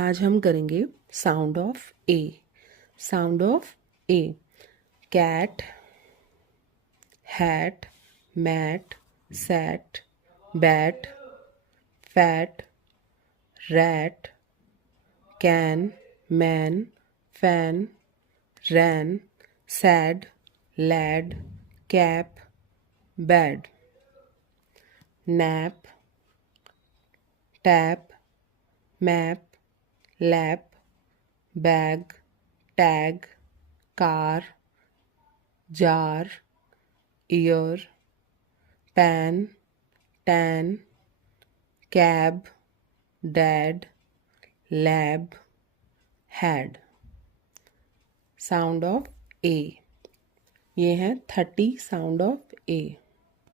आज हम करेंगे sound of A. Sound of A. Cat, hat, mat, sat, bat, fat, rat, can, man, fan, ran, sad, lad, cap, bad, nap, tap, map, lap, bag, tag, car, jar, ear, pan, tan, cab, dad, lab, had. Sound of A. ये हैं 30 sound of A.